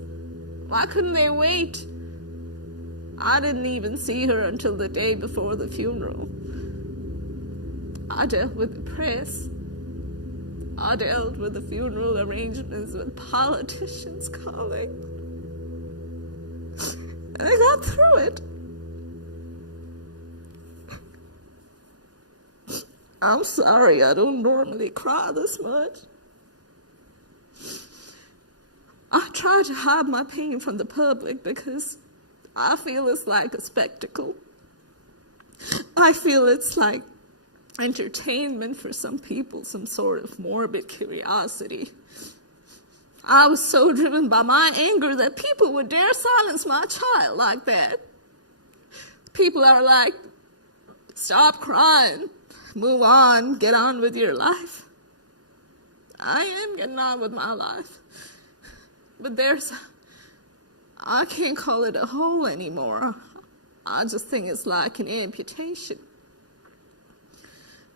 Why couldn't they wait? I didn't even see her until the day before the funeral. I dealt with the press. I dealt with the funeral arrangements with politicians calling. And I got through it. I'm sorry, I don't normally cry this much. I try to hide my pain from the public because I feel it's like a spectacle. I feel it's like entertainment for some people, some sort of morbid curiosity. I was so driven by my anger that people would dare silence my child like that. People are like, stop crying. Move on, get on with your life. I am getting on with my life. But I can't call it a hole anymore. I just think it's like an amputation.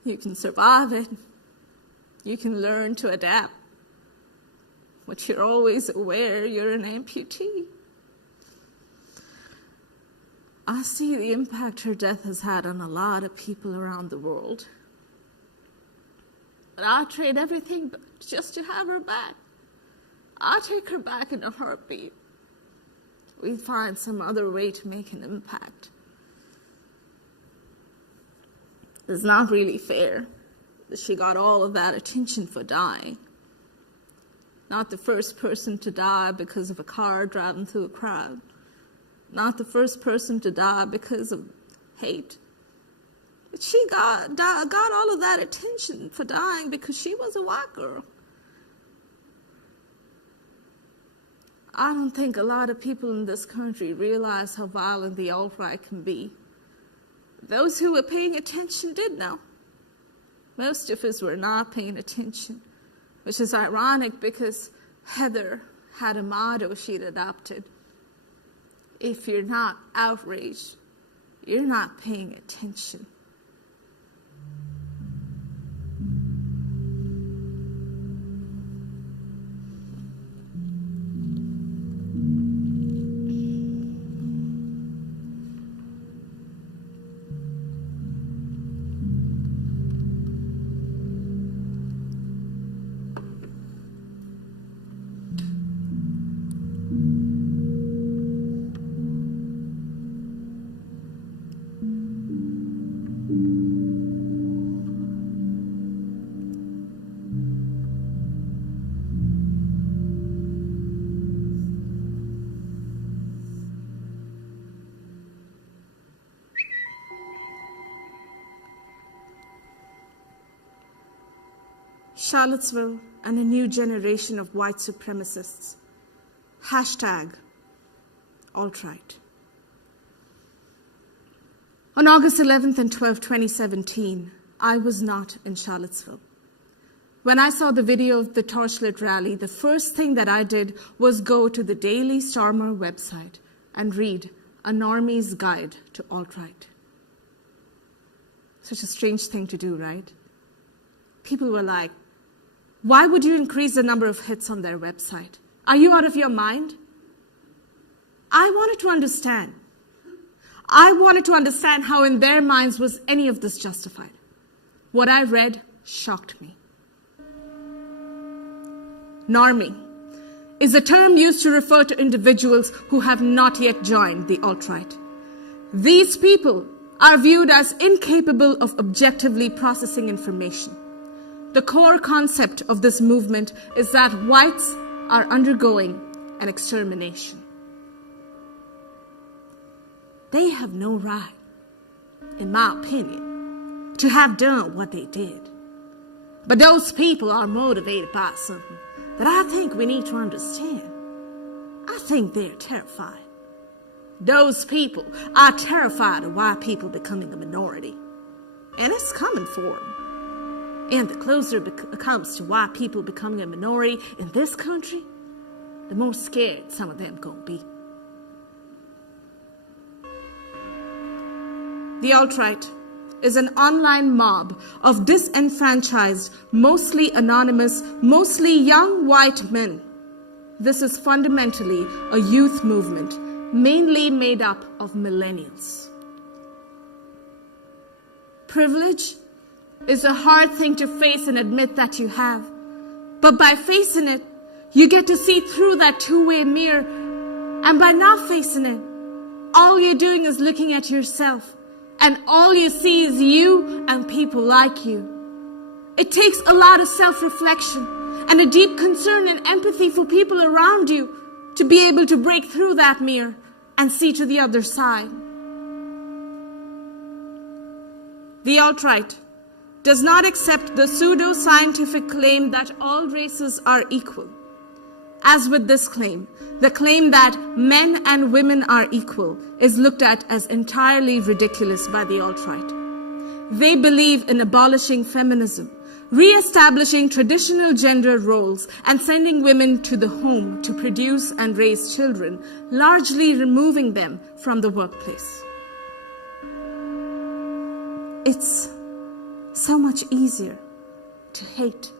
You can survive it. You can learn to adapt. But you're always aware you're an amputee. I see the impact her death has had on a lot of people around the world. But I'd trade everything just to have her back. I'll take her back in a heartbeat. We'd find some other way to make an impact. It's not really fair that she got all of that attention for dying. Not the first person to die because of a car driving through a crowd. Not the first person to die because of hate. But she got all of that attention for dying because she was a white girl. I don't think a lot of people in this country realize how violent the alt-right can be. Those who were paying attention did know. Most of us were not paying attention, which is ironic because Heather had a motto she'd adopted. If you're not outraged, you're not paying attention. Charlottesville and a new generation of white supremacists. Hashtag alt-right. On August 11th and 12th, 2017, I was not in Charlottesville. When I saw the video of the torchlit rally, the first thing that I did was go to the Daily Stormer website and read A Normie's Guide to Alt-Right. Such a strange thing to do, right? People were like, why would you increase the number of hits on their website? Are you out of your mind? I wanted to understand. I wanted to understand how in their minds was any of this justified. What I read shocked me. Normie is a term used to refer to individuals who have not yet joined the alt-right. These people are viewed as incapable of objectively processing information. The core concept of this movement is that whites are undergoing an extermination. They have no right, in my opinion, to have done what they did. But those people are motivated by something that I think we need to understand. I think they're terrified. Those people are terrified of white people becoming a minority. And it's coming for them. And the closer it comes to white people becoming a minority in this country, the more scared some of them gonna be. The alt-right is an online mob of disenfranchised, mostly anonymous, mostly young white men. This is fundamentally a youth movement, mainly made up of millennials. Privilege is a hard thing to face and admit that you have. But by facing it, you get to see through that two-way mirror. And by not facing it, all you're doing is looking at yourself. And all you see is you and people like you. It takes a lot of self-reflection and a deep concern and empathy for people around you to be able to break through that mirror and see to the other side. The alt-right does not accept the pseudo-scientific claim that all races are equal. As with this claim, the claim that men and women are equal is looked at as entirely ridiculous by the alt-right. They believe in abolishing feminism, re-establishing traditional gender roles, and sending women to the home to produce and raise children, largely removing them from the workplace. It's so much easier to hate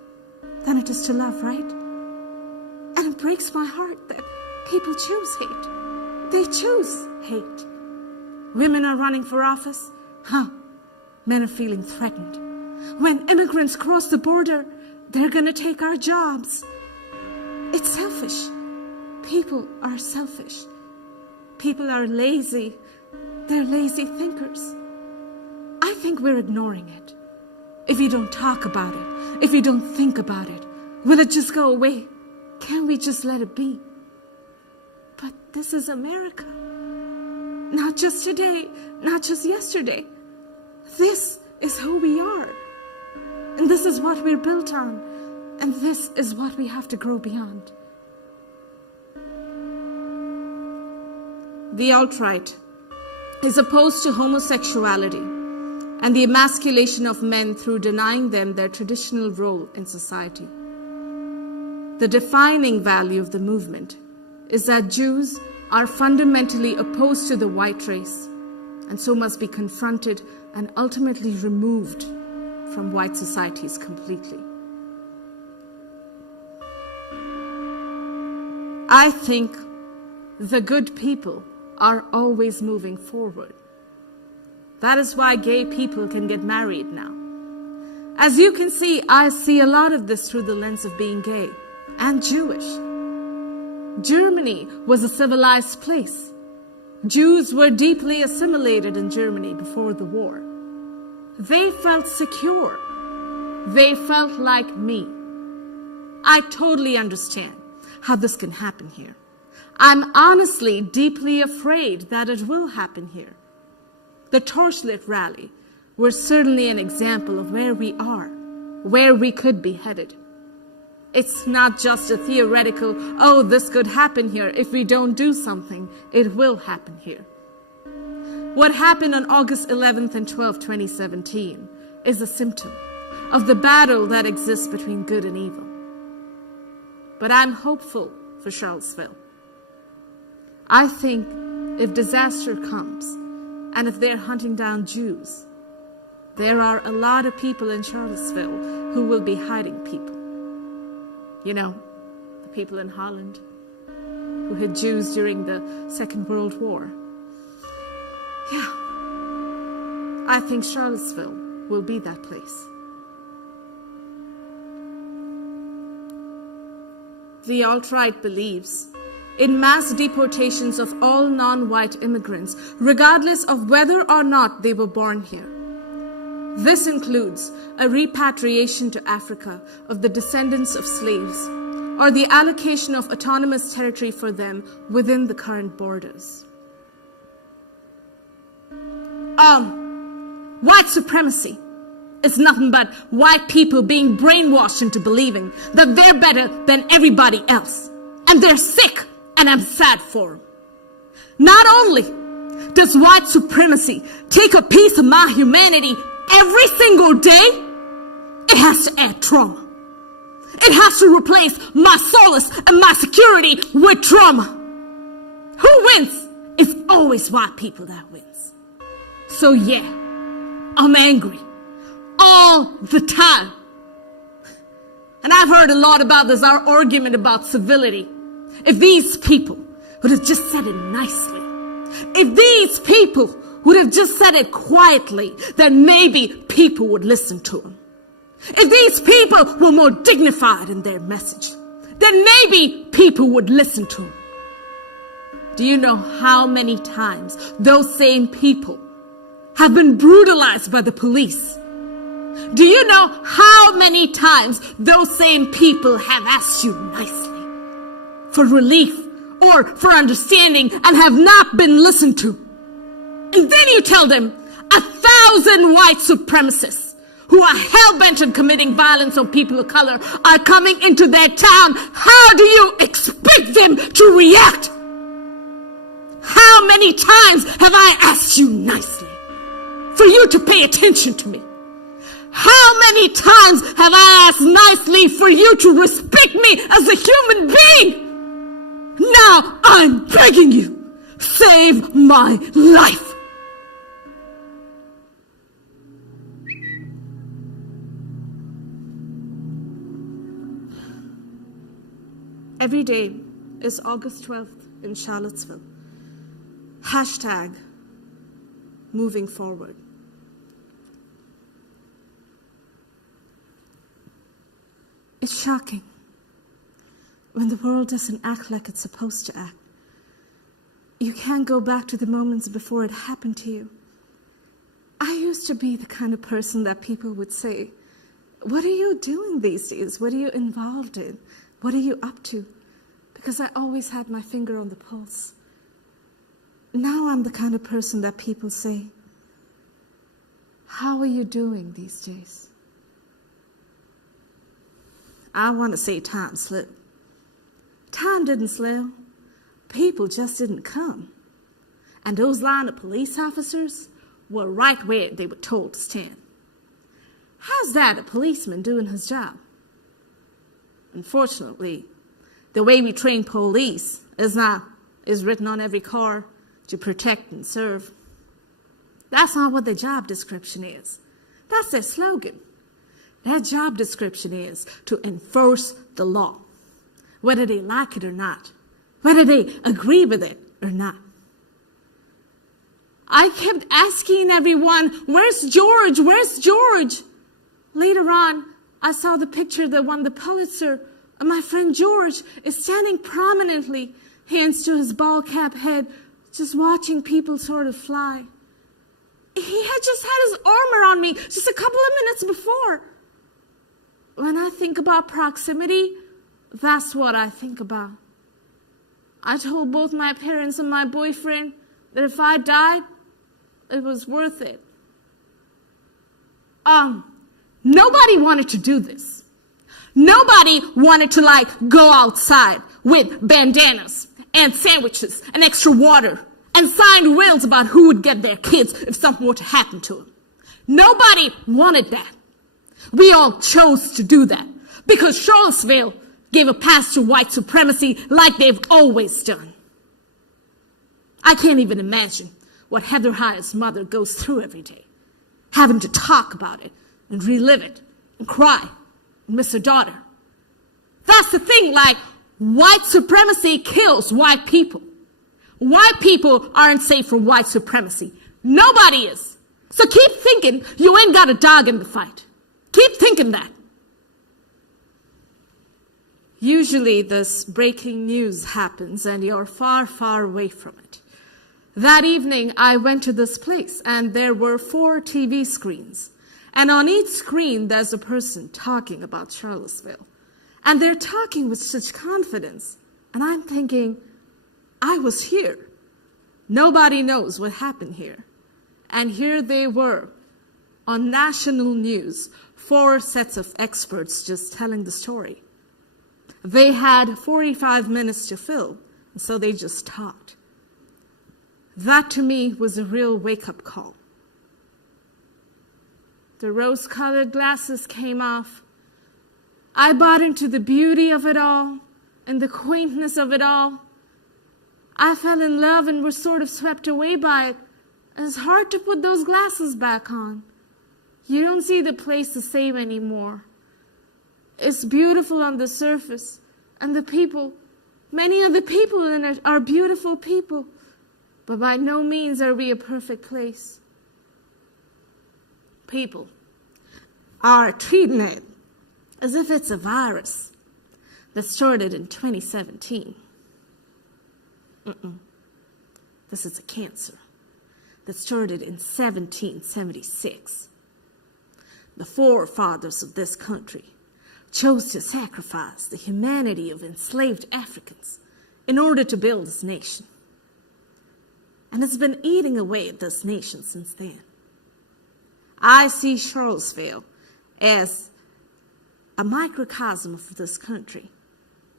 than it is to love, right? And it breaks my heart that people choose hate. They choose hate. Women are running for office. Men are feeling threatened. When immigrants cross the border, they're gonna take our jobs. It's selfish. People are selfish. People are lazy. They're lazy thinkers. I think we're ignoring it. If you don't talk about it, if you don't think about it, will it just go away? Can we just let it be? But this is America. Not just today, not just yesterday. This is who we are. And this is what we're built on. And this is what we have to grow beyond. The alt-right is opposed to homosexuality and the emasculation of men through denying them their traditional role in society. The defining value of the movement is that Jews are fundamentally opposed to the white race, and so must be confronted and ultimately removed from white societies completely. I think the good people are always moving forward. That is why gay people can get married now. As you can see, I see a lot of this through the lens of being gay and Jewish. Germany was a civilized place. Jews were deeply assimilated in Germany before the war. They felt secure. They felt like me. I totally understand how this can happen here. I'm honestly deeply afraid that it will happen here. The Torchlit rally was certainly an example of where we are, where we could be headed. It's not just a theoretical, oh, this could happen here. If we don't do something, it will happen here. What happened on August 11th and 12th, 2017 is a symptom of the battle that exists between good and evil. But I'm hopeful for Charlottesville. I think if disaster comes, and if they're hunting down Jews, there are a lot of people in Charlottesville who will be hiding people. You know, the people in Holland who hid Jews during the Second World War. Yeah, I think Charlottesville will be that place. The alt-right believes in mass deportations of all non-white immigrants, regardless of whether or not they were born here. This includes a repatriation to Africa of the descendants of slaves, or the allocation of autonomous territory for them within the current borders. White supremacy is nothing but white people being brainwashed into believing that they're better than everybody else. And they're sick, and I'm sad for them. Not only does white supremacy take a piece of my humanity every single day, it has to add trauma. It has to replace my solace and my security with trauma. Who wins? It's always white people that wins. So yeah, I'm angry all the time. And I've heard a lot about this, our argument about civility. If these people would have just said it nicely, if these people would have just said it quietly, then maybe people would listen to them. If these people were more dignified in their message, then maybe people would listen to them. Do you know how many times those same people have been brutalized by the police? Do you know how many times those same people have asked you nicely for relief or for understanding and have not been listened to? And then you tell them 1,000 white supremacists who are hell-bent on committing violence on people of color are coming into their town. How do you expect them to react? How many times have I asked you nicely for you to pay attention to me? How many times have I asked nicely for you to respect me as a human being? Now I'm begging you, save my life. Every day is August 12th in Charlottesville. Hashtag moving forward. It's shocking when the world doesn't act like it's supposed to act. You can't go back to the moments before it happened to you. I used to be the kind of person that people would say, "What are you doing these days? What are you involved in? What are you up to?" Because I always had my finger on the pulse. Now I'm the kind of person that people say, "How are you doing these days?" I want to say time slipped. Time didn't slip. People just didn't come. And those line of police officers were right where they were told to stand. How's that a policeman doing his job? Unfortunately, the way we train police is written on every car to protect and serve. That's not what their job description is. That's their slogan. Their job description is to enforce the law, whether they like it or not, whether they agree with it or not. I kept asking everyone, where's George? Where's George? Later on, I saw the picture that won the Pulitzer, and my friend George is standing prominently, hands to his bald cap head, just watching people sort of fly. He had just had his armor on me just a couple of minutes before. When I think about proximity, that's what I think about. I told both my parents and my boyfriend that if I died, it was worth it. Nobody wanted to do this. Nobody wanted to go outside with bandanas and sandwiches and extra water and signed wills about who would get their kids if something were to happen to them. Nobody wanted that. We all chose to do that because Charlottesville gave a pass to white supremacy like they've always done. I can't even imagine what Heather Hyatt's mother goes through every day, having to talk about it and relive it and cry and miss her daughter. That's the thing, white supremacy kills white people. White people aren't safe from white supremacy. Nobody is. So keep thinking you ain't got a dog in the fight. Keep thinking that. Usually this breaking news happens and you're far, far away from it. That evening I went to this place and there were 4 TV screens. And on each screen there's a person talking about Charlottesville. And they're talking with such confidence. And I'm thinking, I was here. Nobody knows what happened here. And here they were on national news, 4 sets of experts just telling the story. They had 45 minutes to fill, and so they just talked. That to me was a real wake-up call. The rose-colored glasses came off. I bought into the beauty of it all and the quaintness of it all. I fell in love and was sort of swept away by it. It's hard to put those glasses back on. You don't see the place the same anymore. It's beautiful on the surface, and the people, many of the people in it are beautiful people, but by no means are we a perfect place. People are treating it as if it's a virus that started in 2017. This is a cancer that started in 1776. The forefathers of this country chose to sacrifice the humanity of enslaved Africans in order to build this nation. And it's been eating away at this nation since then. I see Charlottesville as a microcosm of this country.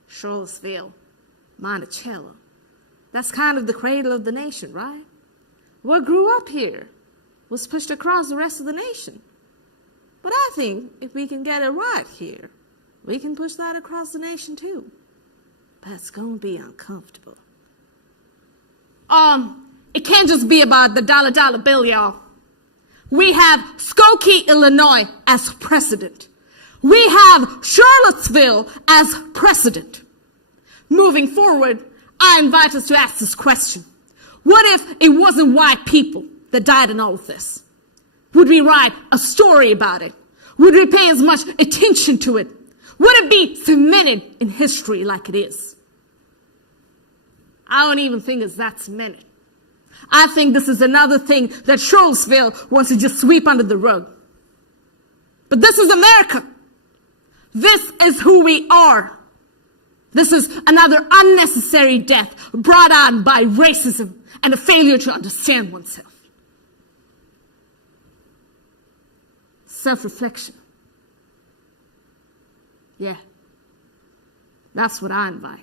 Charlottesville, Monticello. That's kind of the cradle of the nation, right? What grew up here was pushed across the rest of the nation. But I think if we can get it right here, we can push that across the nation too. But it's going to be uncomfortable. It can't just be about the dollar bill, y'all. We have Skokie, Illinois as precedent. We have Charlottesville as precedent. Moving forward, I invite us to ask this question. What if it wasn't white people that died in all of this? Would we write a story about it? Would we pay as much attention to it? Would it be cemented in history like it is? I don't even think it's that cemented. I think this is another thing that Charlottesville wants to just sweep under the rug. But this is America. This is who we are. This is another unnecessary death brought on by racism and a failure to understand oneself. Self-reflection. Yeah, that's what I invite.